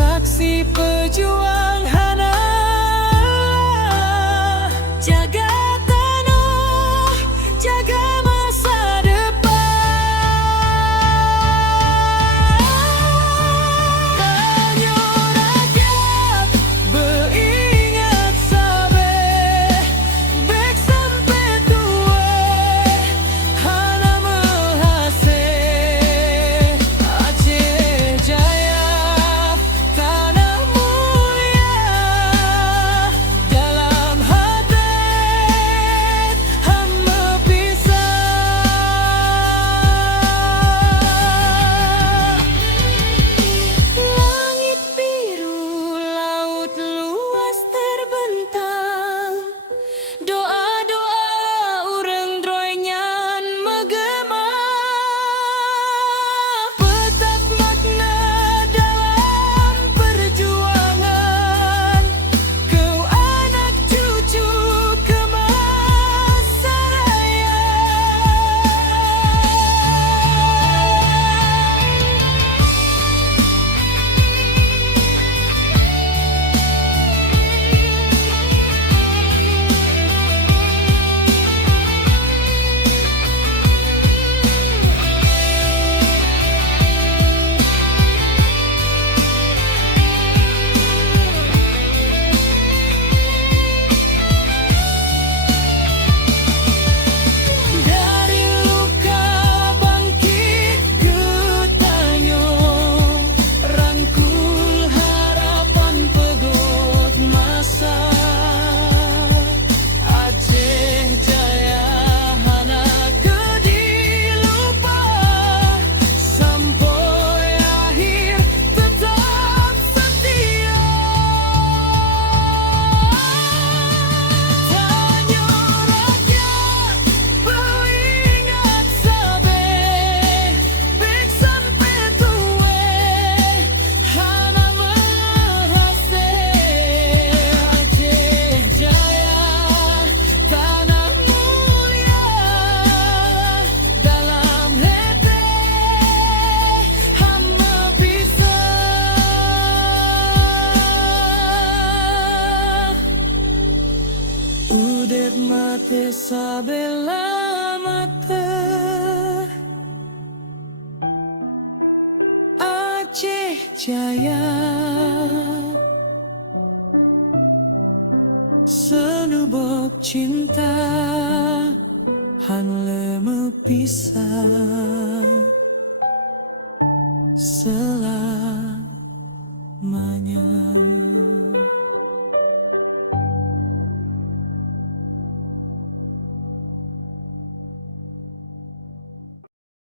saksi pejuang hana jaga tanah, jaga masa depan. Banyu rakyat beringat sabe, bek sampai tua hana menghase Aceh Jaya tanah mulia dalam hati hamba pisah. Langit biru, laut luas terbentang, doa-doa urang droynyan menggema. Petak makna dalam perjuangan, kau anak cucu kemasa raya. Dari luka bangkit getanyo, rangkul harapan pegot masa. Aceh Jaya hana dilupa, sampai akhir tetap setia. Tanyo rakyat beringat sabe, bek sampai tua hana menghase Aceh Jaya tanah mulia dalam hati hamba pisah. Udet mate sabela mata Aceh Jaya senubok cinta han leme pisah.